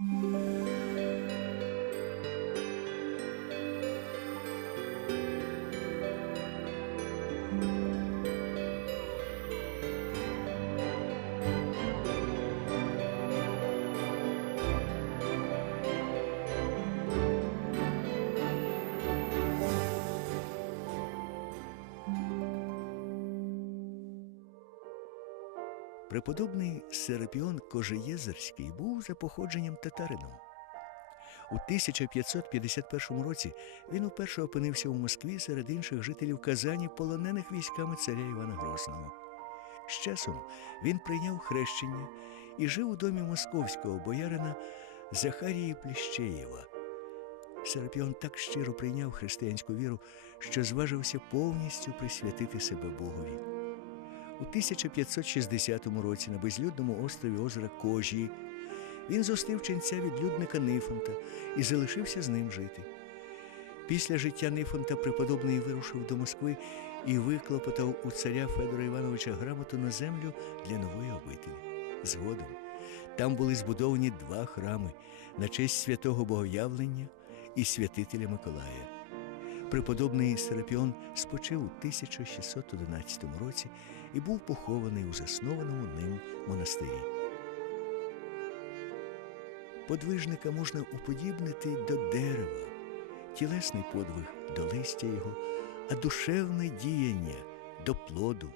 Música Преподобний Серапіон Кожеєзерський був за походженням татарином. У 1551 році він уперше опинився у Москві серед інших жителів Казані, полонених військами царя Івана Грозного. З часом він прийняв хрещення і жив у домі московського боярина Захарії Пліщеєва. Серапіон так щиро прийняв християнську віру, що зважився повністю присвятити себе Богові. У 1560 році на безлюдному острові озера Кожі він зустрів ченця відлюдника Нифонта і залишився з ним жити. Після життя Нифонта преподобний вирушив до Москви і виклопотав у царя Федора Івановича грамоту на землю для нової обителі. Згодом там були збудовані два храми на честь святого Богоявлення і святителя Миколая. Преподобний Серапіон спочив у 1611 році і був похований у заснованому ним монастирі. Подвижника можна уподібнити до дерева, тілесний подвиг до листя його, а душевне діяння до плоду.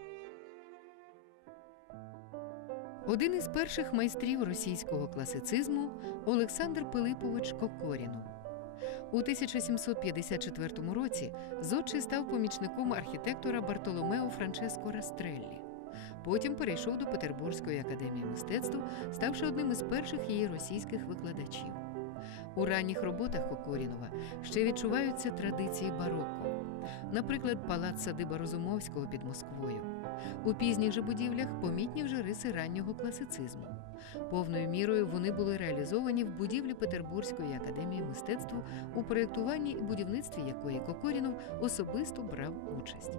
Один із перших майстрів російського класицизму Олександр Пилипович Кокорінов. У 1754 році Зодчий став помічником архітектора Бартоломео Франческо Растреллі. Потім перейшов до Петербурзької академії мистецтв, ставши одним із перших її російських викладачів. У ранніх роботах Кокорінова ще відчуваються традиції бароко, наприклад, палац садиба Розумовського під Москвою. У пізніх же будівлях помітні вже риси раннього класицизму. Повною мірою вони були реалізовані в будівлі Петербурзької академії мистецтв, у проєктуванні і будівництві якої Кокорінов особисто брав участь.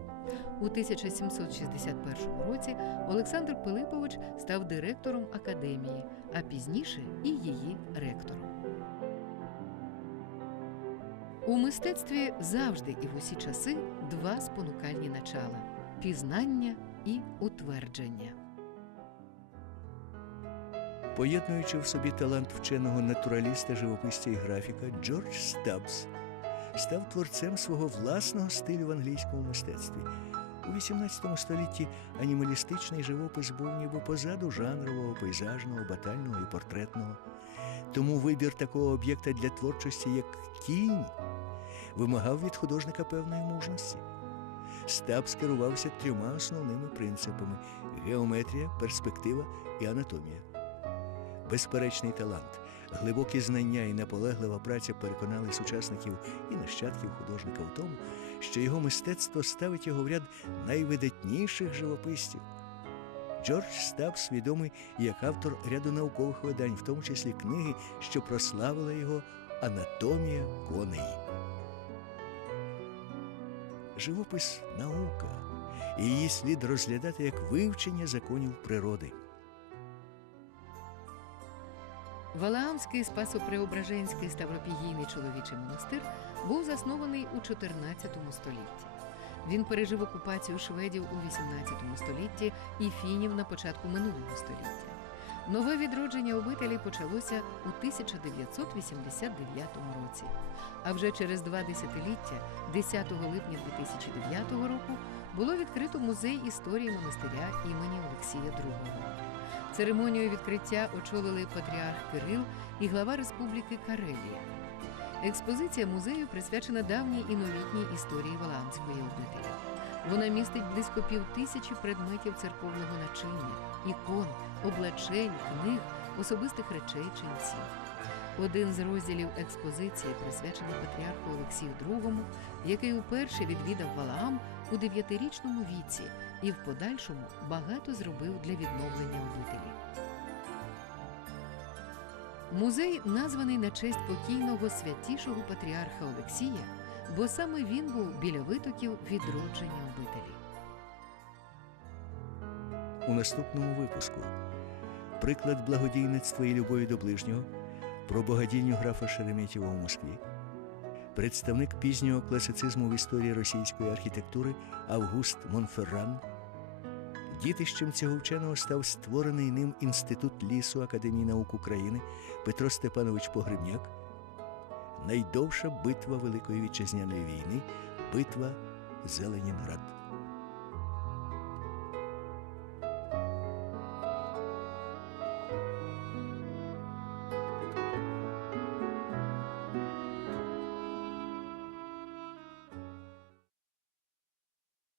У 1761 році Олександр Пилипович став директором академії, а пізніше і її ректором. У мистецтві завжди і в усі часи два спонукальні начала пізнання і утвердження. Поєднуючи в собі талант вченого натураліста, живописця і графіка, Джордж Стабс став творцем свого власного стилю в англійському мистецтві. У XVIII столітті анімалістичний живопис був ніби позаду жанрового, пейзажного, батального і портретного. Тому вибір такого об'єкта для творчості, як тінь, вимагав від художника певної мужності. Стабс керувався трьома основними принципами: геометрія, перспектива і анатомія. Безперечний талант, глибокі знання і наполеглива праця переконали сучасників і нащадків художника в тому, що його мистецтво ставить його в ряд найвидатніших живописців. Джордж Стабс відомий як автор ряду наукових видань, в тому числі книги, що прославила його Анатомія коней. Живопис наука, і її слід розглядати як вивчення законів природи. Валаамський Спасо-Преображенський Ставропігійний чоловічий монастир був заснований у 14 столітті. Він пережив окупацію шведів у 18 столітті і фінів на початку минулого століття. Нове відродження обителі почалося у 1989 році. А вже через два десятиліття, 10 липня 2009 року, було відкрито музей історії монастиря імені Олексія II. Церемонію відкриття очолили патріарх Кирил і глава Республіки Карелія. Експозиція музею присвячена давній і новітній історії Валаамської обителі. Вона містить близько півтисячі предметів церковного начиння, ікон, облачень, книг, особистих речей ченців. Один з розділів експозиції присвячений патріарху Олексію II, який уперше відвідав Валаам у дев'ятирічному віці і в подальшому багато зробив для відновлення обителі. Музей названий на честь покійного святішого патріарха Олексія, бо саме він був біля витоків відродження обителі. У наступному випуску приклад благодійництва і любові до ближнього про богадільню графа Шереметєва у Москві, представник пізнього класицизму в історії російської архітектури Август Монферран. Дітищем цього вченого став створений ним інститут лісу Академії наук України Петро Степанович Погребняк. Найдовша битва Великої Вітчизняної війни битва Зеленінград.